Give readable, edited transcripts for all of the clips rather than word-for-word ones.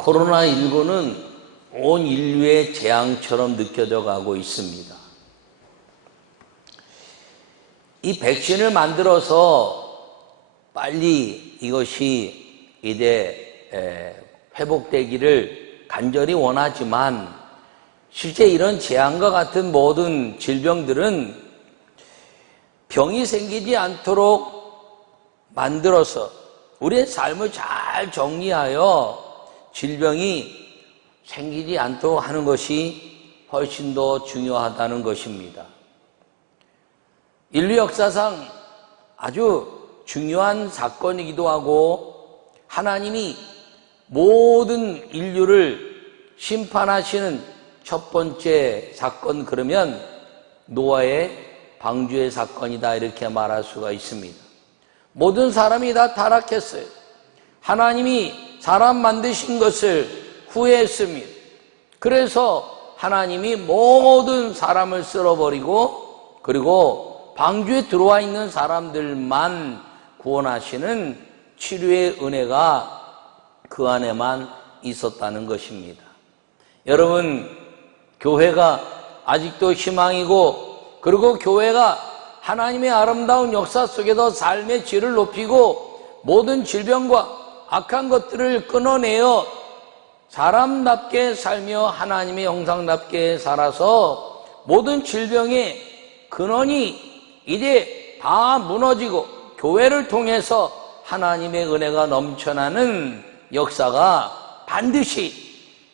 코로나19는 온 인류의 재앙처럼 느껴져 가고 있습니다. 이 백신을 만들어서 빨리 이것이 이제 회복되기를 간절히 원하지만 실제 이런 재앙과 같은 모든 질병들은 병이 생기지 않도록 만들어서 우리의 삶을 잘 정리하여 질병이 생기지 않도록 하는 것이 훨씬 더 중요하다는 것입니다. 인류 역사상 아주 중요한 사건이기도 하고 하나님이 모든 인류를 심판하시는 첫 번째 사건, 그러면 노아의 방주의 사건이다 이렇게 말할 수가 있습니다. 모든 사람이 다 타락했어요. 하나님이 사람 만드신 것을 후회했습니다. 그래서 하나님이 모든 사람을 쓸어버리고 그리고 방주에 들어와 있는 사람들만 구원하시는 치료의 은혜가 그 안에만 있었다는 것입니다. 여러분, 교회가 아직도 희망이고 그리고 교회가 하나님의 아름다운 역사 속에서 삶의 질을 높이고 모든 질병과 악한 것들을 끊어내어 사람답게 살며 하나님의 형상답게 살아서 모든 질병의 근원이 이제 다 무너지고 교회를 통해서 하나님의 은혜가 넘쳐나는 역사가 반드시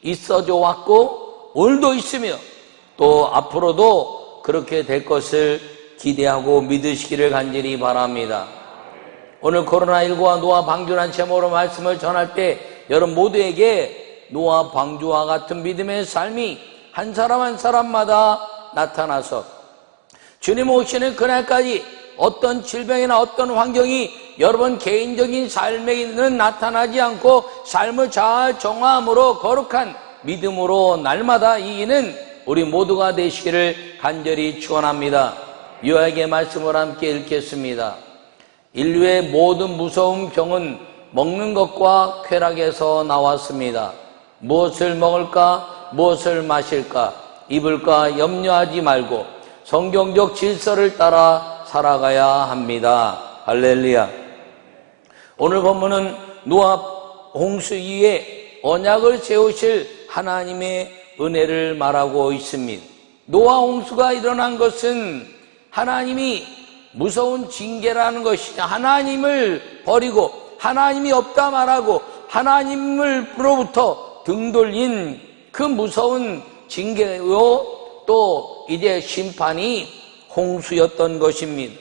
있어져 왔고 오늘도 있으며 또 앞으로도 그렇게 될 것을 기대하고 믿으시기를 간절히 바랍니다. 오늘 코로나19와 노아 방주라는 제목으로 말씀을 전할 때 여러분 모두에게 노아 방주와 같은 믿음의 삶이 한 사람 한 사람마다 나타나서 주님 오시는 그날까지 어떤 질병이나 어떤 환경이 여러분 개인적인 삶에는 나타나지 않고 삶을 잘 정화함으로 거룩한 믿음으로 날마다 이기는 우리 모두가 되시기를 간절히 축원합니다. 요약의 말씀을 함께 읽겠습니다. 인류의 모든 무서운 병은 먹는 것과 쾌락에서 나왔습니다. 무엇을 먹을까, 무엇을 마실까, 입을까 염려하지 말고 성경적 질서를 따라 살아가야 합니다. 할렐루야. 오늘 본문은 노아 홍수 이후에 언약을 세우실 하나님의 은혜를 말하고 있습니다. 노아 홍수가 일어난 것은 하나님이 무서운 징계라는 것이냐, 하나님을 버리고 하나님이 없다 말하고 하나님으로부터 등 돌린 그 무서운 징계요 또 이제 심판이 홍수였던 것입니다.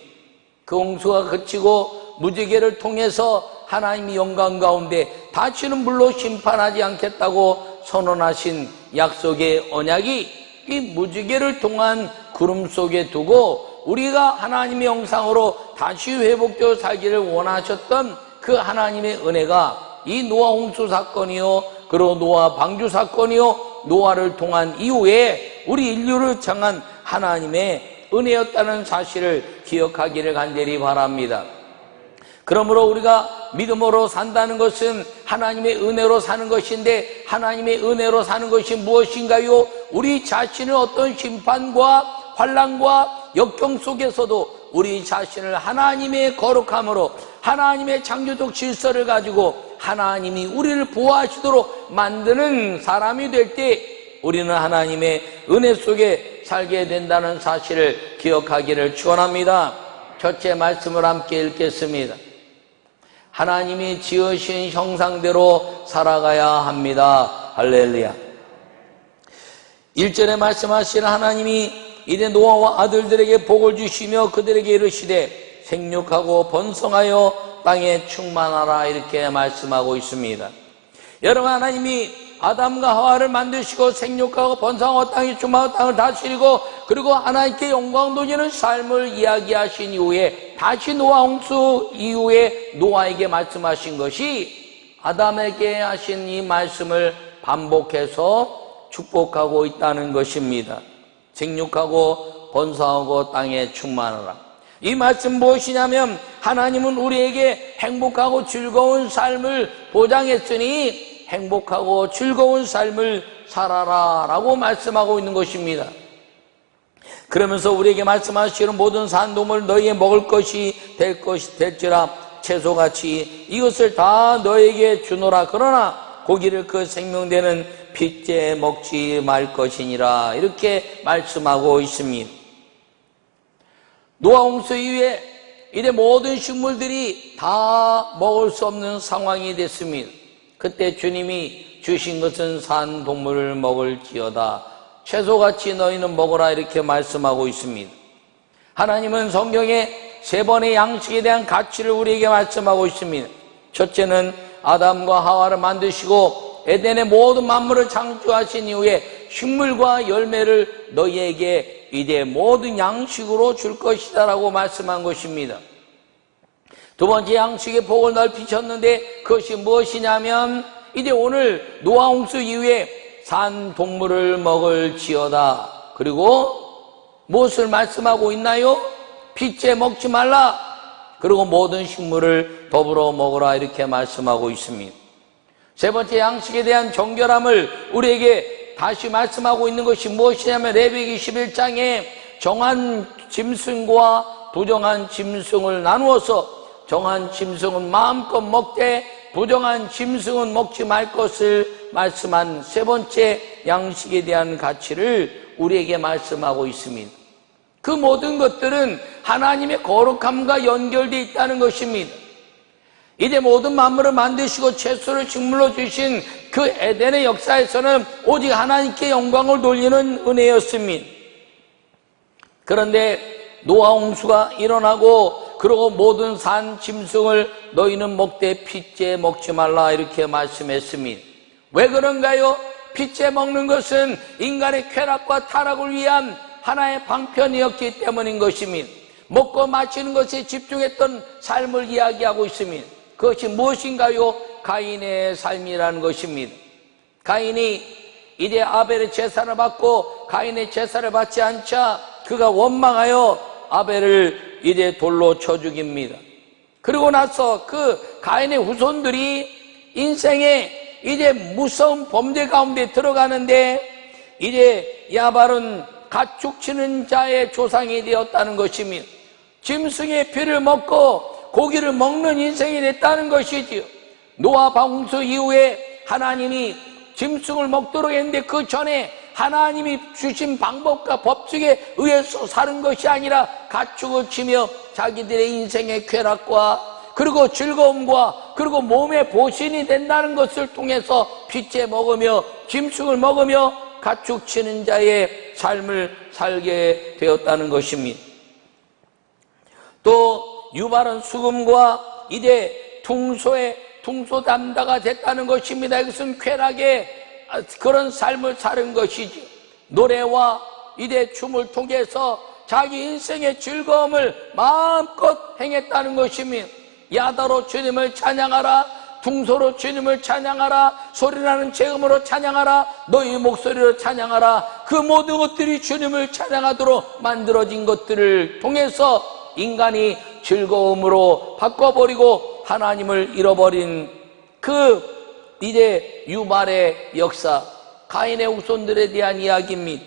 그 홍수가 그치고 무지개를 통해서 하나님이 영광 가운데 다시는 물로 심판하지 않겠다고 선언하신 약속의 언약이 이 무지개를 통한 구름 속에 두고 우리가 하나님의 형상으로 다시 회복되어 살기를 원하셨던 그 하나님의 은혜가 이 노아 홍수 사건이요 그리고 노아 방주 사건이요 노아를 통한 이후에 우리 인류를 향한 하나님의 은혜였다는 사실을 기억하기를 간절히 바랍니다. 그러므로 우리가 믿음으로 산다는 것은 하나님의 은혜로 사는 것인데 하나님의 은혜로 사는 것이 무엇인가요? 우리 자신을 어떤 심판과 환난과 역경 속에서도 우리 자신을 하나님의 거룩함으로 하나님의 창조적 질서를 가지고 하나님이 우리를 보호하시도록 만드는 사람이 될 때 우리는 하나님의 은혜 속에 살게 된다는 사실을 기억하기를 축원합니다. 첫째 말씀을 함께 읽겠습니다. 하나님이 지으신 형상대로 살아가야 합니다. 할렐루야. 1절에 말씀하시는 하나님이 이제 노아와 아들들에게 복을 주시며 그들에게 이르시되 생육하고 번성하여 땅에 충만하라 이렇게 말씀하고 있습니다. 여러분, 하나님이 아담과 하와를 만드시고 생육하고 번성하고 땅에 충만하고 땅을 다스리고 그리고 하나님께 영광 돌리는 삶을 이야기하신 이후에 다시 노아 홍수 이후에 노아에게 말씀하신 것이 아담에게 하신 이 말씀을 반복해서 축복하고 있다는 것입니다. 생육하고 번성하고 땅에 충만하라. 이 말씀 무엇이냐면 하나님은 우리에게 행복하고 즐거운 삶을 보장했으니 행복하고 즐거운 삶을 살아라 라고 말씀하고 있는 것입니다. 그러면서 우리에게 말씀하시는 모든 산동물 너희의 먹을 것이 될지라 채소같이 이것을 다 너에게 주노라. 그러나 고기를 그 생명되는 핏째 먹지 말 것이니라. 이렇게 말씀하고 있습니다. 노아 홍수 이후에 이제 모든 식물들이 다 먹을 수 없는 상황이 됐습니다. 그때 주님이 주신 것은 산 동물을 먹을지어다. 채소같이 너희는 먹어라. 이렇게 말씀하고 있습니다. 하나님은 성경에 세 번의 양식에 대한 가치를 우리에게 말씀하고 있습니다. 첫째는 아담과 하와를 만드시고 에덴의 모든 만물을 창조하신 이후에 식물과 열매를 너희에게 이제 모든 양식으로 줄 것이다 라고 말씀한 것입니다. 두 번째 양식의 폭을 넓히셨는데 그것이 무엇이냐면 이제 오늘 노아 홍수 이후에 산 동물을 먹을지어다. 그리고 무엇을 말씀하고 있나요? 핏째 먹지 말라. 그리고 모든 식물을 더불어 먹으라. 이렇게 말씀하고 있습니다. 세 번째 양식에 대한 정결함을 우리에게 다시 말씀하고 있는 것이 무엇이냐면 레위기 11장에 정한 짐승과 부정한 짐승을 나누어서 정한 짐승은 마음껏 먹되 부정한 짐승은 먹지 말 것을 말씀한 세 번째 양식에 대한 가치를 우리에게 말씀하고 있습니다. 그 모든 것들은 하나님의 거룩함과 연결되어 있다는 것입니다. 이제 모든 만물을 만드시고 채소를 식물로 주신 그 에덴의 역사에서는 오직 하나님께 영광을 돌리는 은혜였습니다. 그런데 노아 홍수가 일어나고 그리고 모든 산 짐승을 너희는 먹되 핏째 먹지 말라. 이렇게 말씀했습니다. 왜 그런가요? 핏째 먹는 것은 인간의 쾌락과 타락을 위한 하나의 방편이었기 때문인 것입니다. 먹고 마시는 것에 집중했던 삶을 이야기하고 있습니다. 그것이 무엇인가요? 가인의 삶이라는 것입니다. 가인이 이제 아벨의 제사를 받고 가인의 제사를 받지 않자 그가 원망하여 아벨을 이제 돌로 쳐 죽입니다. 그리고 나서 그 가인의 후손들이 인생에 이제 무서운 범죄 가운데 들어가는데 이제 야발은 가축 치는 자의 조상이 되었다는 것입니다. 짐승의 피를 먹고 고기를 먹는 인생이 됐다는 것이지요. 노아 홍수 이후에 하나님이 짐승을 먹도록 했는데 그 전에 하나님이 주신 방법과 법칙에 의해서 사는 것이 아니라 가축을 치며 자기들의 인생의 쾌락과 그리고 즐거움과 그리고 몸의 보신이 된다는 것을 통해서 핏째 먹으며 짐승을 먹으며 가축 치는 자의 삶을 살게 되었다는 것입니다. 또 유발은 수금과 이제 퉁소 담다가 됐다는 것입니다. 이것은 쾌락의 그런 삶을 사는 것이죠. 노래와 이제 춤을 통해서 자기 인생의 즐거움을 마음껏 행했다는 것입니다. 야다로 주님을 찬양하라. 퉁소로 주님을 찬양하라. 소리나는 재음으로 찬양하라. 너희 목소리로 찬양하라. 그 모든 것들이 주님을 찬양하도록 만들어진 것들을 통해서 인간이 즐거움으로 바꿔버리고 하나님을 잃어버린 그 이제 유발의 역사, 가인의 후손들에 대한 이야기입니다.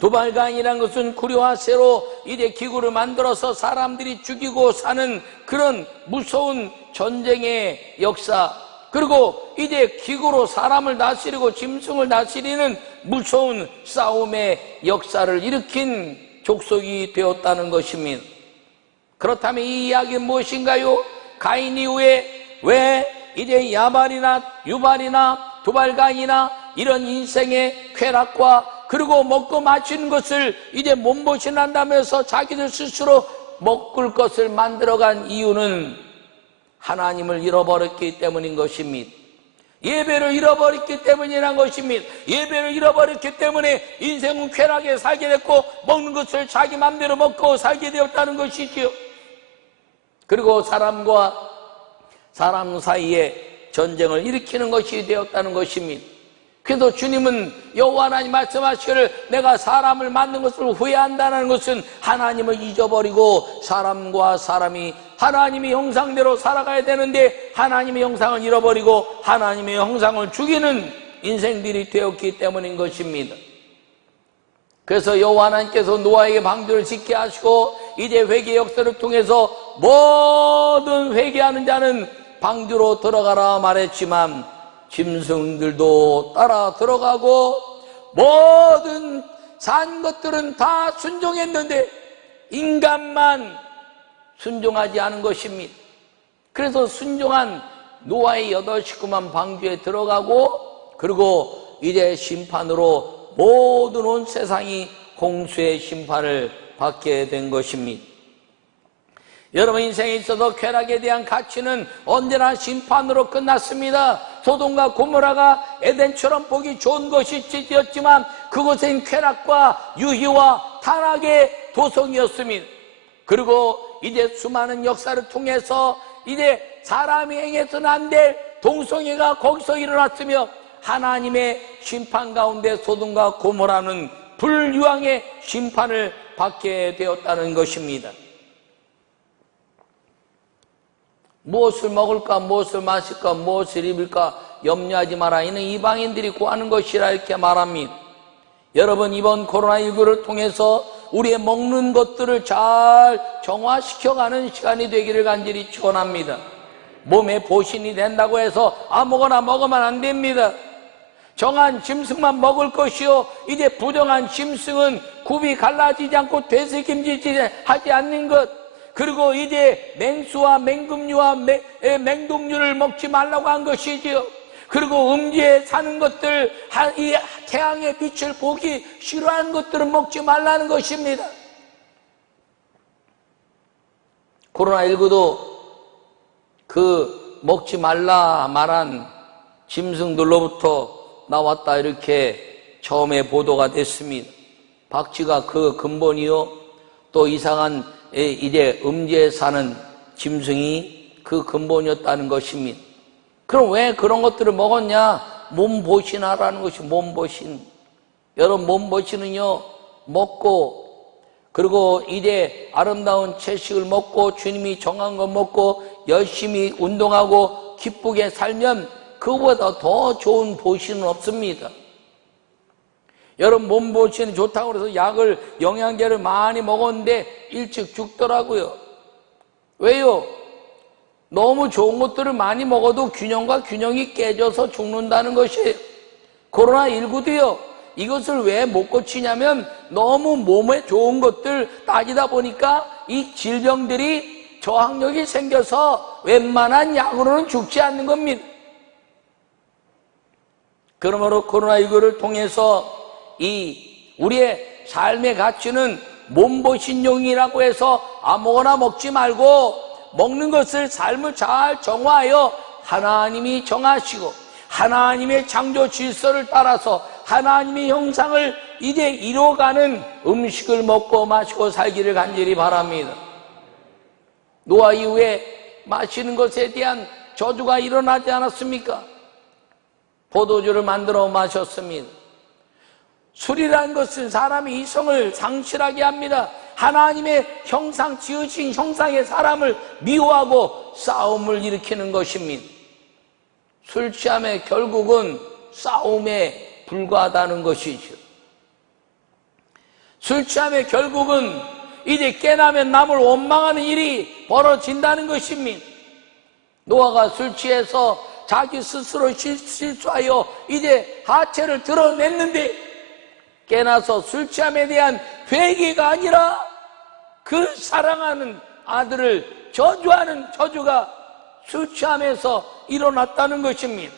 두발가인이라는 것은 구려와 쇠로 이제 기구를 만들어서 사람들이 죽이고 사는 그런 무서운 전쟁의 역사, 그리고 이제 기구로 사람을 다스리고 짐승을 다스리는 무서운 싸움의 역사를 일으킨 족속이 되었다는 것입니다. 그렇다면 이 이야기는 무엇인가요? 가인 이후에 왜 이제 야발이나 유발이나 두발가인이나 이런 인생의 쾌락과 그리고 먹고 마시는 것을 이제 몸보신한다면서 자기들 스스로 먹을 것을 만들어간 이유는 하나님을 잃어버렸기 때문인 것입니다. 예배를 잃어버렸기 때문이란 것입니다. 예배를 잃어버렸기 때문에 인생은 쾌락에 살게 됐고 먹는 것을 자기 맘대로 먹고 살게 되었다는 것이지요. 그리고 사람과 사람 사이에 전쟁을 일으키는 것이 되었다는 것입니다. 그래서 주님은 여호와 하나님 말씀하시기를 내가 사람을 만든 것을 후회한다는 것은 하나님을 잊어버리고 사람과 사람이 하나님의 형상대로 살아가야 되는데 하나님의 형상을 잃어버리고 하나님의 형상을 죽이는 인생들이 되었기 때문인 것입니다. 그래서 여호와 하나님께서 노아에게 방주를 짓게 하시고 이제 회개 역사를 통해서 모든 회개하는 자는 방주로 들어가라 말했지만 짐승들도 따라 들어가고 모든 산 것들은 다 순종했는데 인간만 순종하지 않은 것입니다. 그래서 순종한 노아의 8 식구만 방주에 들어가고 그리고 이제 심판으로 모든 온 세상이 홍수의 심판을 받게 된 것입니다. 여러분 인생에 있어서 쾌락에 대한 가치는 언제나 심판으로 끝났습니다. 소돔과 고모라가 에덴처럼 보기 좋은 것이었지만 그곳엔 쾌락과 유희와 타락의 도성이었습니다. 그리고 이제 수많은 역사를 통해서 이제 사람이 행해서는 안 될 동성애가 거기서 일어났으며 하나님의 심판 가운데 소돔과 고모라는 불유황의 심판을 받게 되었다는 것입니다. 무엇을 먹을까, 무엇을 마실까, 무엇을 입을까 염려하지 마라. 이는 이방인들이 구하는 것이라 이렇게 말합니다. 여러분 이번 코로나19를 통해서 우리의 먹는 것들을 잘 정화시켜가는 시간이 되기를 간절히 축원합니다. 몸에 보신이 된다고 해서 아무거나 먹으면 안 됩니다. 정한 짐승만 먹을 것이요 이제 부정한 짐승은 굽이 갈라지지 않고 되새김질지 하지 않는 것, 그리고 이제 맹수와 맹금류와 맹독류를 먹지 말라고 한 것이지요. 그리고 음지에 사는 것들, 이 태양의 빛을 보기 싫어하는 것들은 먹지 말라는 것입니다. 코로나19도 그 먹지 말라 말한 짐승들로부터 나왔다 이렇게 처음에 보도가 됐습니다. 박쥐가 그 근본이요 또 이상한 이제 음지에 사는 짐승이 그 근본이었다는 것입니다. 그럼 왜 그런 것들을 먹었냐? 몸보신하라는 것이 몸보신. 여러분 몸보신은요 먹고 그리고 이제 아름다운 채식을 먹고 주님이 정한 거 먹고 열심히 운동하고 기쁘게 살면 그보다 더 좋은 보신은 없습니다. 여러분 몸보신이 좋다고 해서 약을 영양제를 많이 먹었는데 일찍 죽더라고요. 왜요? 너무 좋은 것들을 많이 먹어도 균형과 균형이 깨져서 죽는다는 것이에요. 코로나19도요 이것을 왜 못 고치냐면 너무 몸에 좋은 것들 따지다 보니까 이 질병들이 저항력이 생겨서 웬만한 약으로는 죽지 않는 겁니다. 그러므로 코로나19를 통해서 이 우리의 삶의 가치는 몸보신용이라고 해서 아무거나 먹지 말고 먹는 것을 삶을 잘 정화하여 하나님이 정하시고 하나님의 창조 질서를 따라서 하나님의 형상을 이제 이뤄가는 음식을 먹고 마시고 살기를 간절히 바랍니다. 노아 이후에 마시는 것에 대한 저주가 일어나지 않았습니까? 포도주를 만들어 마셨습니다. 술이라는 것은 사람의 이성을 상실하게 합니다. 하나님의 형상 지으신 형상의 사람을 미워하고 싸움을 일으키는 것입니다. 술 취함의 결국은 싸움에 불과하다는 것이죠. 술 취함의 결국은 이제 깨나면 남을 원망하는 일이 벌어진다는 것입니다. 노아가 술 취해서 자기 스스로 실수하여 이제 하체를 드러냈는데 깨나서 술 취함에 대한 회개가 아니라 그 사랑하는 아들을 저주하는 저주가 술 취함에서 일어났다는 것입니다.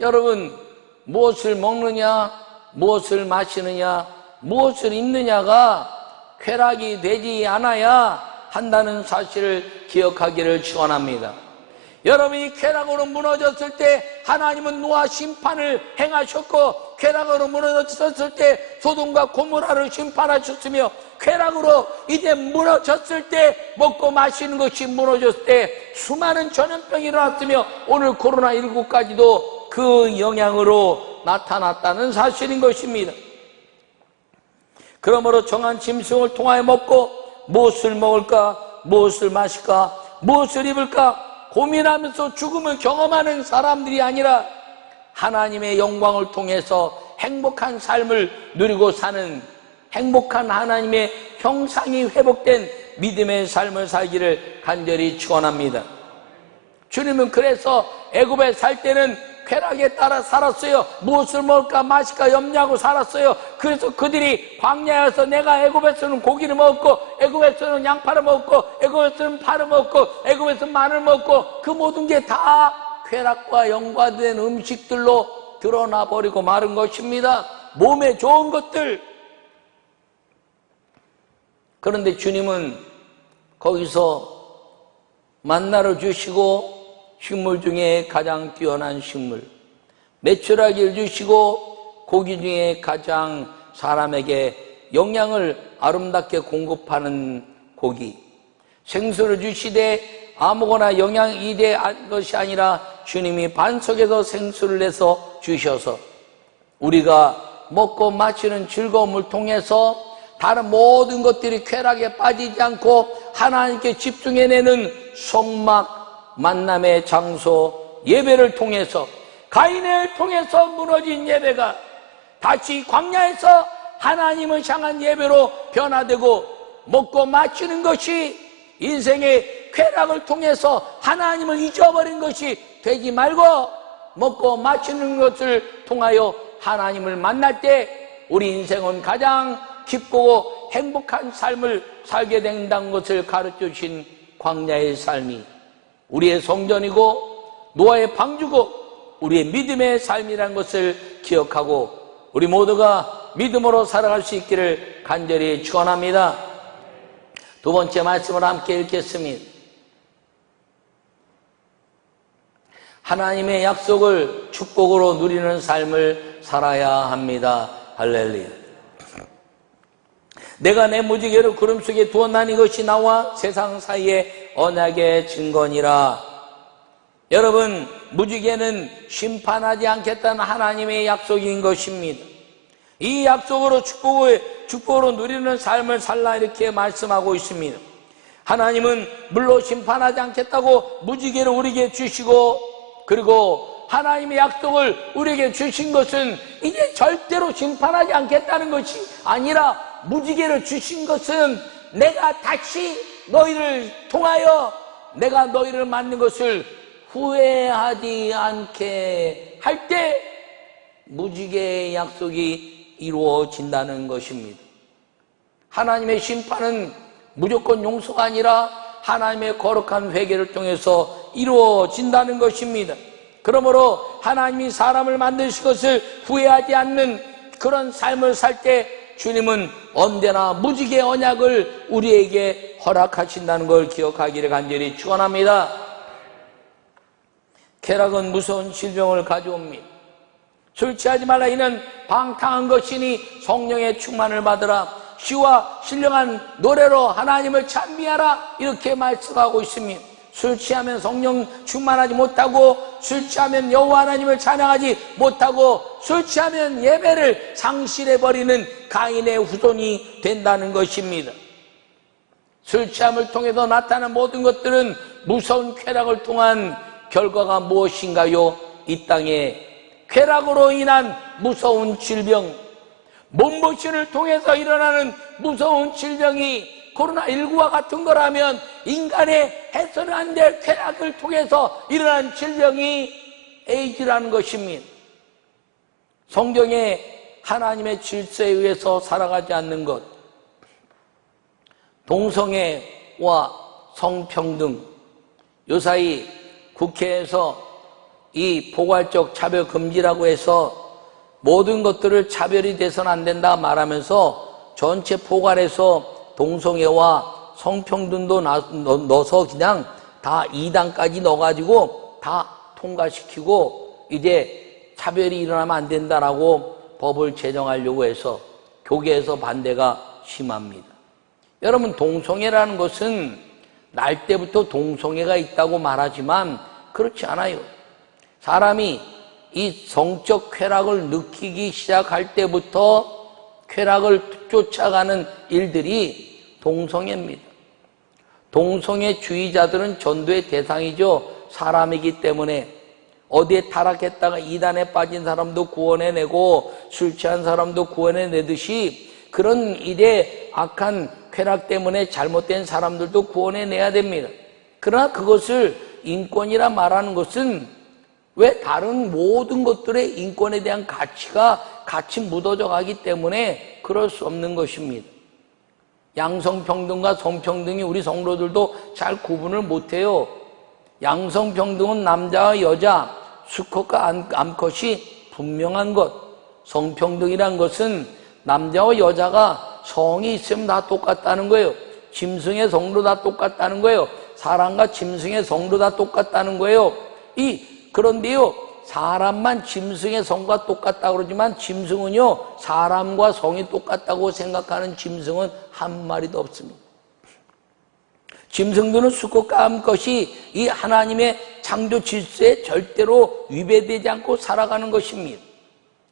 여러분 무엇을 먹느냐 무엇을 마시느냐 무엇을 입느냐가 쾌락이 되지 않아야 한다는 사실을 기억하기를 축원합니다. 여러분이 쾌락으로 무너졌을 때 하나님은 노아 심판을 행하셨고 쾌락으로 무너졌을 때 소돔과 고모라를 심판하셨으며 쾌락으로 이제 무너졌을 때 먹고 마시는 것이 무너졌을 때 수많은 전염병이 일어났으며 오늘 코로나19까지도 그 영향으로 나타났다는 사실인 것입니다. 그러므로 정한 짐승을 통하여 먹고 무엇을 먹을까 무엇을 마실까? 무엇을 입을까? 고민하면서 죽음을 경험하는 사람들이 아니라 하나님의 영광을 통해서 행복한 삶을 누리고 사는 행복한 하나님의 형상이 회복된 믿음의 삶을 살기를 간절히 축원합니다. 주님은 그래서 애굽에 살 때는 쾌락에 따라 살았어요. 무엇을 먹을까 마실까 염려하고 살았어요. 그래서 그들이 광야에서 내가 애굽에서는 고기를 먹었고 애굽에서는 양파를 먹었고 애굽에서는 파를 먹었고 애굽에서는 마늘 먹었고 그 모든 게 다 쾌락과 연관된 음식들로 드러나 버리고 마른 것입니다. 몸에 좋은 것들. 그런데 주님은 거기서 만나를 주시고 식물 중에 가장 뛰어난 식물, 메추라기를 주시고 고기 중에 가장 사람에게 영양을 아름답게 공급하는 고기, 생수를 주시되 아무거나 영양이 이대한 것이 아니라 주님이 반석에서 생수를 내서 주셔서 우리가 먹고 마시는 즐거움을 통해서 다른 모든 것들이 쾌락에 빠지지 않고 하나님께 집중해내는 속막 만남의 장소 예배를 통해서 가인을 통해서 무너진 예배가 다시 광야에서 하나님을 향한 예배로 변화되고 먹고 마시는 것이 인생의 쾌락을 통해서 하나님을 잊어버린 것이 되지 말고 먹고 마시는 것을 통하여 하나님을 만날 때 우리 인생은 가장 기쁘고 행복한 삶을 살게 된다는 것을 가르쳐 주신 광야의 삶이 우리의 성전이고 노아의 방주고 우리의 믿음의 삶이라는 것을 기억하고 우리 모두가 믿음으로 살아갈 수 있기를 간절히 축원합니다. 두 번째 말씀을 함께 읽겠습니다. 하나님의 약속을 축복으로 누리는 삶을 살아야 합니다. 할렐루야. 내가 내 무지개를 구름 속에 두었나니 이것이 나와 세상 사이에 언약의 증거니라. 여러분, 무지개는 심판하지 않겠다는 하나님의 약속인 것입니다. 이 약속으로 축복으로 누리는 삶을 살라 이렇게 말씀하고 있습니다. 하나님은 물로 심판하지 않겠다고 무지개를 우리에게 주시고 그리고 하나님의 약속을 우리에게 주신 것은 이제 절대로 심판하지 않겠다는 것이 아니라 무지개를 주신 것은 내가 다시 너희를 통하여 내가 너희를 만든 것을 후회하지 않게 할 때 무지개의 약속이 이루어진다는 것입니다. 하나님의 심판은 무조건 용서가 아니라 하나님의 거룩한 회개를 통해서 이루어진다는 것입니다. 그러므로 하나님이 사람을 만드신 것을 후회하지 않는 그런 삶을 살 때 주님은 언제나 무지개 언약을 우리에게 허락하신다는 걸 기억하기를 간절히 축원합니다. 쾌락은 무서운 질병을 가져옵니다. 술 취하지 말라 이는 방탕한 것이니 성령의 충만을 받으라. 시와 신령한 노래로 하나님을 찬미하라 이렇게 말씀하고 있습니다. 술 취하면 성령 충만하지 못하고 술 취하면 여호와 하나님을 찬양하지 못하고 술 취하면 예배를 상실해버리는 가인의 후손이 된다는 것입니다. 술 취함을 통해서 나타나는 모든 것들은 무서운 쾌락을 통한 결과가 무엇인가요? 이 땅에 쾌락으로 인한 무서운 질병, 몸보신을 통해서 일어나는 무서운 질병이 코로나19와 같은 거라면 인간의 해서는 안 될 쾌락을 통해서 일어난 질병이 에이즈라는 것입니다. 성경에 하나님의 질서에 의해서 살아가지 않는 것, 동성애와 성평등, 요사이 국회에서 이 포괄적 차별 금지라고 해서 모든 것들을 차별이 돼서는 안 된다 말하면서 전체 포괄해서 동성애와 성평등도 넣어서 그냥 다 2단까지 넣어가지고 다 통과시키고 이제 차별이 일어나면 안 된다라고 법을 제정하려고 해서 교계에서 반대가 심합니다. 여러분, 동성애라는 것은 날 때부터 동성애가 있다고 말하지만 그렇지 않아요. 사람이 이 성적 쾌락을 느끼기 시작할 때부터 쾌락을 쫓아가는 일들이 동성애입니다. 동성애주의자들은 전도의 대상이죠. 사람이기 때문에 어디에 타락했다가 이단에 빠진 사람도 구원해내고 술 취한 사람도 구원해내듯이 그런 이제 악한 쾌락 때문에 잘못된 사람들도 구원해내야 됩니다. 그러나 그것을 인권이라 말하는 것은 왜 다른 모든 것들의 인권에 대한 가치가 같이 묻어져 가기 때문에 그럴 수 없는 것입니다. 양성평등과 성평등이 우리 성도들도 잘 구분을 못해요. 양성평등은 남자와 여자, 수컷과 암컷이 분명한 것. 성평등이란 것은 남자와 여자가 성이 있으면 다 똑같다는 거예요. 짐승의 성도 다 똑같다는 거예요. 사람과 짐승의 성도 다 똑같다는 거예요. 그런데요, 사람만 짐승의 성과 똑같다고 그러지만 짐승은요, 사람과 성이 똑같다고 생각하는 짐승은 한 마리도 없습니다. 짐승들은 수컷과 암컷이 이 하나님의 창조 질서에 절대로 위배되지 않고 살아가는 것입니다.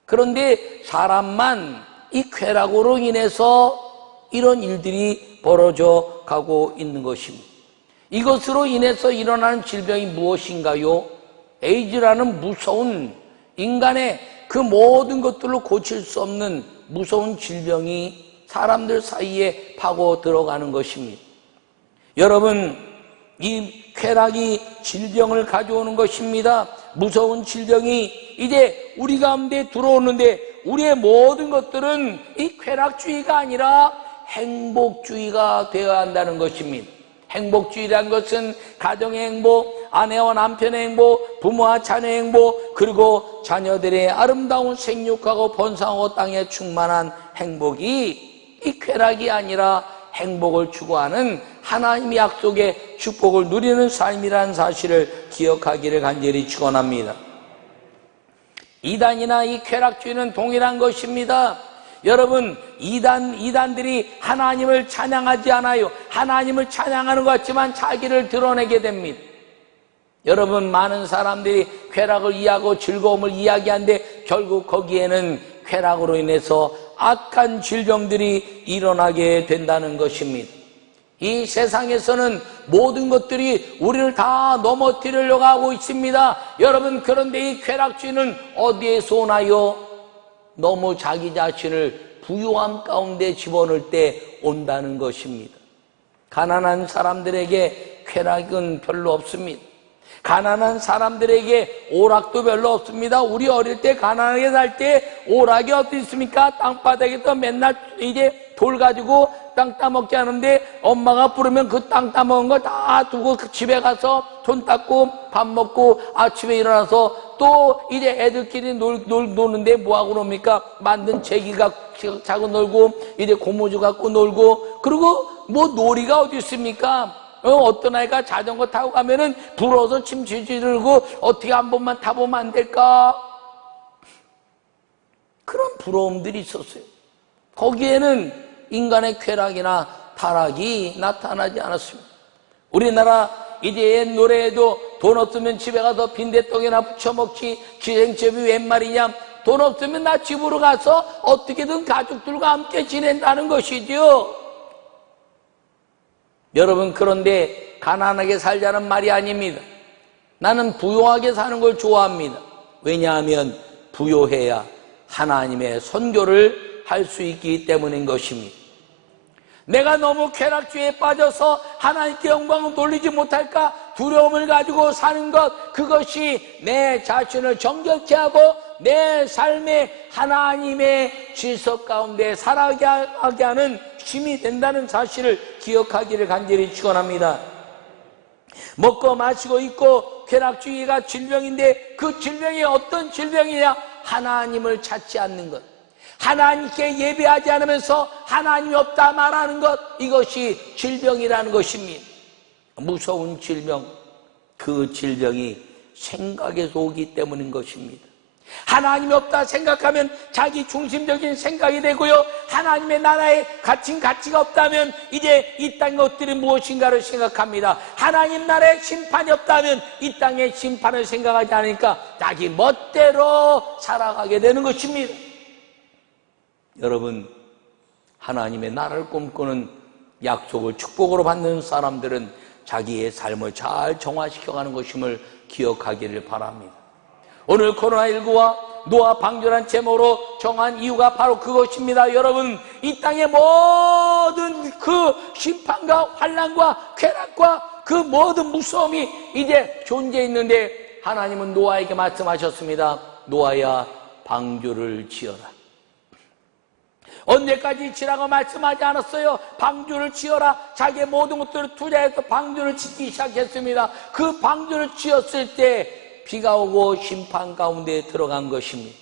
그런데 사람만 이 쾌락으로 인해서 이런 일들이 벌어져 가고 있는 것입니다. 이것으로 인해서 일어나는 질병이 무엇인가요? 에이즈라는 무서운 인간의 그 모든 것들로 고칠 수 없는 무서운 질병이 사람들 사이에 파고 들어가는 것입니다. 여러분, 이 쾌락이 질병을 가져오는 것입니다. 무서운 질병이 이제 우리 가운데 들어오는데 우리의 모든 것들은 이 쾌락주의가 아니라 행복주의가 되어야 한다는 것입니다. 행복주의라는 것은 가정의 행복, 아내와 남편의 행복, 부모와 자녀의 행복, 그리고 자녀들의 아름다운 생육하고 번성하고 땅에 충만한 행복이 이 쾌락이 아니라 행복을 추구하는 하나님의 약속의 축복을 누리는 삶이라는 사실을 기억하기를 간절히 축원합니다. 이단이나 이 쾌락주의는 동일한 것입니다. 여러분, 이단들이 하나님을 찬양하지 않아요. 하나님을 찬양하는 것 같지만 자기를 드러내게 됩니다. 여러분, 많은 사람들이 쾌락을 이해하고 즐거움을 이야기하는데 결국 거기에는 쾌락으로 인해서 악한 질병들이 일어나게 된다는 것입니다. 이 세상에서는 모든 것들이 우리를 다 넘어뜨리려고 하고 있습니다. 여러분, 그런데 이 쾌락주의는 어디에서 오나요? 너무 자기 자신을 부유함 가운데 집어넣을 때 온다는 것입니다. 가난한 사람들에게 쾌락은 별로 없습니다. 가난한 사람들에게 오락도 별로 없습니다. 우리 어릴 때 가난하게 살 때 오락이 어디 있습니까? 땅바닥에서 맨날 이제 돌 가지고 땅 따먹지 않은데 엄마가 부르면 그 땅 따먹은 거 다 두고 집에 가서 손 닦고 밥 먹고 아침에 일어나서 또 이제 애들끼리 노는데 뭐하고 놉니까? 만든 제기 자고 놀고 이제 고무줄 갖고 놀고 그리고 뭐 놀이가 어디 있습니까? 어떤 아이가 자전거 타고 가면은 부러워서 침 질질 흘고 어떻게 한 번만 타보면 안 될까? 그런 부러움들이 있었어요. 거기에는 인간의 쾌락이나 타락이 나타나지 않았습니다. 우리나라 이제 옛 노래에도 돈 없으면 집에 가서 빈대떡이나 부쳐 먹지 기생집이 웬 말이냐, 돈 없으면 나 집으로 가서 어떻게든 가족들과 함께 지낸다는 것이죠. 여러분, 그런데 가난하게 살자는 말이 아닙니다. 나는 부유하게 사는 걸 좋아합니다. 왜냐하면 부유해야 하나님의 선교를 할 수 있기 때문인 것입니다. 내가 너무 쾌락주의에 빠져서 하나님께 영광을 돌리지 못할까 두려움을 가지고 사는 것, 그것이 내 자신을 정결케 하고 내 삶에 하나님의 질서 가운데 살아가게 하는 힘이 된다는 사실을 기억하기를 간절히 축원합니다. 먹고 마시고 있고 쾌락주의가 질병인데 그 질병이 어떤 질병이냐? 하나님을 찾지 않는 것, 하나님께 예배하지 않으면서 하나님이 없다 말하는 것, 이것이 질병이라는 것입니다. 무서운 질병, 그 질병이 생각에서 오기 때문인 것입니다. 하나님이 없다 생각하면 자기 중심적인 생각이 되고요, 하나님의 나라에 갇힌 가치가 없다면 이제 이 땅의 것들이 무엇인가를 생각합니다. 하나님 나라에 심판이 없다면 이 땅의 심판을 생각하지 않으니까 자기 멋대로 살아가게 되는 것입니다. 여러분, 하나님의 나라를 꿈꾸는 약속을 축복으로 받는 사람들은 자기의 삶을 잘 정화시켜가는 것임을 기억하기를 바랍니다. 오늘 코로나19와 노아 방주란 제목으로 정한 이유가 바로 그것입니다. 여러분, 이 땅의 모든 그 심판과 환난과 쾌락과 그 모든 무서움이 이제 존재했는데 하나님은 노아에게 말씀하셨습니다. 노아야, 방주를 지어라. 언제까지 지라고 말씀하지 않았어요. 방주를 지어라. 자기의 모든 것들을 투자해서 방주를 짓기 시작했습니다. 그 방주를 지었을 때 비가 오고 심판 가운데 들어간 것입니다.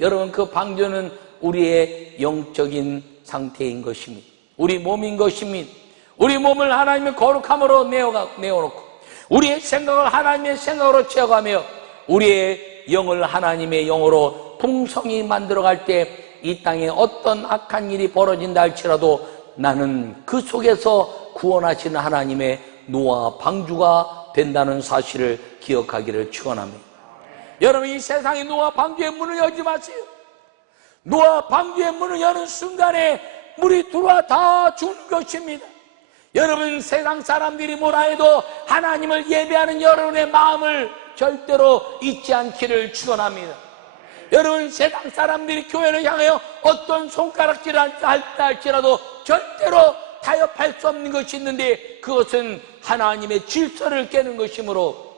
여러분, 그 방주는 우리의 영적인 상태인 것입니다. 우리 몸인 것입니다. 우리 몸을 하나님의 거룩함으로 내어놓고 우리의 생각을 하나님의 생각으로 채워가며 우리의 영을 하나님의 영으로 풍성히 만들어갈 때 이 땅에 어떤 악한 일이 벌어진다 할지라도 나는 그 속에서 구원하시는 하나님의 노아 방주가 된다는 사실을 기억하기를 축원합니다. 여러분, 이 세상에 노아 방주의 문을 열지 마세요. 노아 방주의 문을 여는 순간에 물이 들어와 다 죽는 것입니다. 여러분, 세상 사람들이 뭐라 해도 하나님을 예배하는 여러분의 마음을 절대로 잊지 않기를 축원합니다. 여러분, 세상 사람들이 교회를 향하여 어떤 손가락질을 할지라도 절대로 타협할 수 없는 것이 있는데 그것은 하나님의 질서를 깨는 것이므로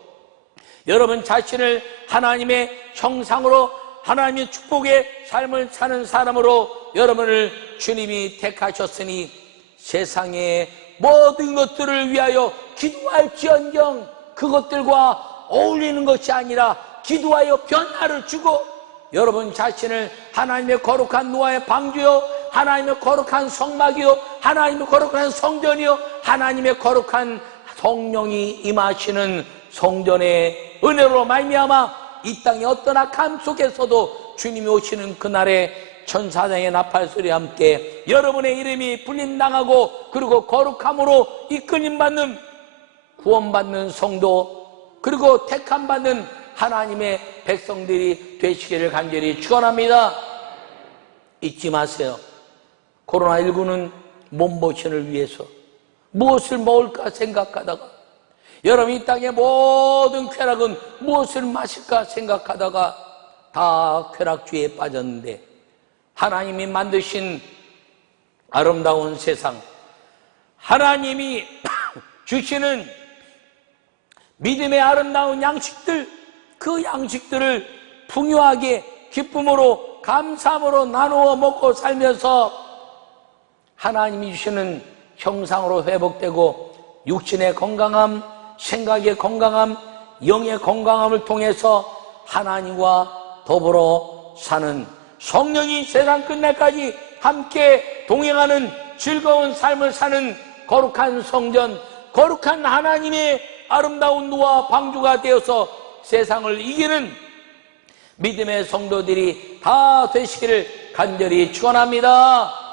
여러분 자신을 하나님의 형상으로 하나님의 축복의 삶을 사는 사람으로 여러분을 주님이 택하셨으니 세상의 모든 것들을 위하여 기도할지언정 그것들과 어울리는 것이 아니라 기도하여 변화를 주고 여러분 자신을 하나님의 거룩한 노아의 방주요, 하나님의 거룩한 성막이요, 하나님의 거룩한 성전이요, 하나님의 거룩한 성령이 임하시는 성전의 은혜로 말미암아 이 땅의 어떤 악함 속에서도 주님이 오시는 그날에 천사장의 나팔소리와 함께 여러분의 이름이 불림당하고 그리고 거룩함으로 이끌림받는 구원받는 성도 그리고 택함받는 하나님의 백성들이 되시기를 간절히 축원합니다. 잊지 마세요. 코로나19는 몸보신을 위해서 무엇을 먹을까 생각하다가 여러분 이 땅의 모든 쾌락은 무엇을 마실까 생각하다가 다 쾌락주의에 빠졌는데 하나님이 만드신 아름다운 세상 하나님이 주시는 믿음의 아름다운 양식들 그 양식들을 풍요하게 기쁨으로 감사함으로 나누어 먹고 살면서 하나님이 주시는 형상으로 회복되고 육신의 건강함, 생각의 건강함, 영의 건강함을 통해서 하나님과 더불어 사는 성령이 세상 끝날까지 함께 동행하는 즐거운 삶을 사는 거룩한 성전, 거룩한 하나님의 아름다운 노아 방주가 되어서 세상을 이기는 믿음의 성도들이 다 되시기를 간절히 축원합니다.